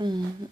Mm.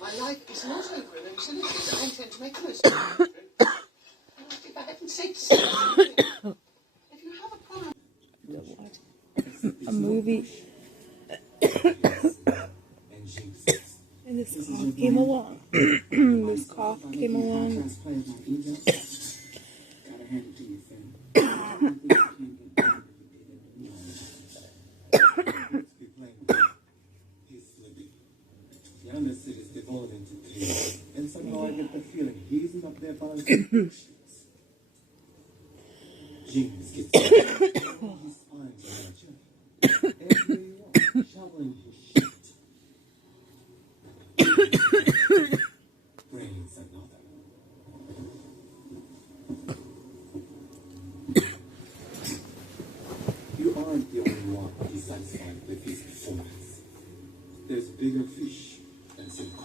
My life is not over in obscenities. I intend to make the most of it. For heaven's sake, say something. If you have a problem... A movie. And this cough came along. This cough came along. And somehow I get the feeling he's not there balancing emotions. James gets his spines on my chest. Every walk, shoveling his shit. Brains another. You aren't the only one dissatisfied with his performance. There's bigger fish than Simcoe.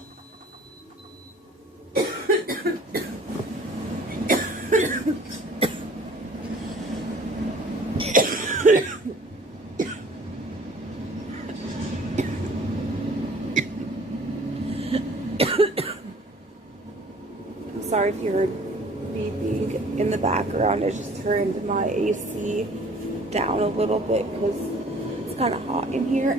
Sorry if you heard beeping in the background. I just turned my AC down a little bit because it's kind of hot in here.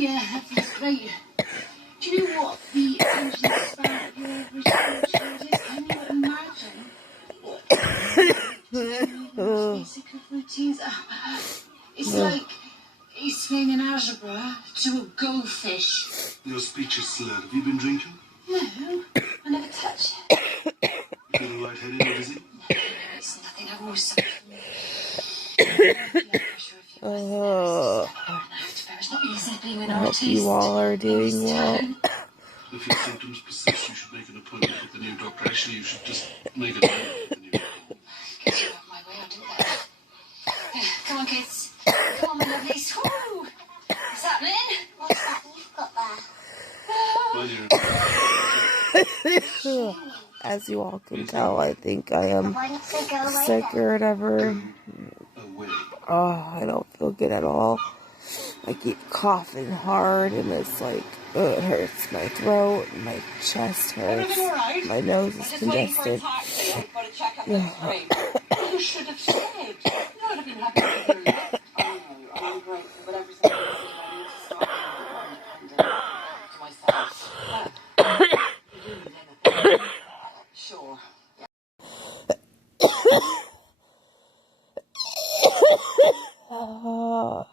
yeah, that feels great. Do you know what the engine span of your response is? Can you imagine what basic of routines are? It's like explaining algebra to a goldfish. Your speech is slurred. Have you been drinking? No, I never touch it. Feeling lightheaded or dizzy? It's nothing. I've always suffered from blood pressure if you It's not easy being an I hope artist. you all are doing well. If your symptoms persist, you should make an appointment with the new doctor. Actually, you should just make an appointment with the new doctor. Guess you have my way, I'll do that. Come on, kids. Come on, my lovelies. Woo! What's happening? What's that you've got there? Mind your As you all can tell, I think I am Why don't they go away sick then? or whatever. away. Oh, I don't feel good at all. I keep coughing hard, and it's like, it hurts my throat, and my chest hurts, Everything all right? my nose is Just waiting for a congested. taxi. I've got to check up the screen. You should have said. You would have been happy to hear you. Oh, no, I'm grateful, but every time I see you, I need to start being more independent to myself. You do need anything. Sure. Ah.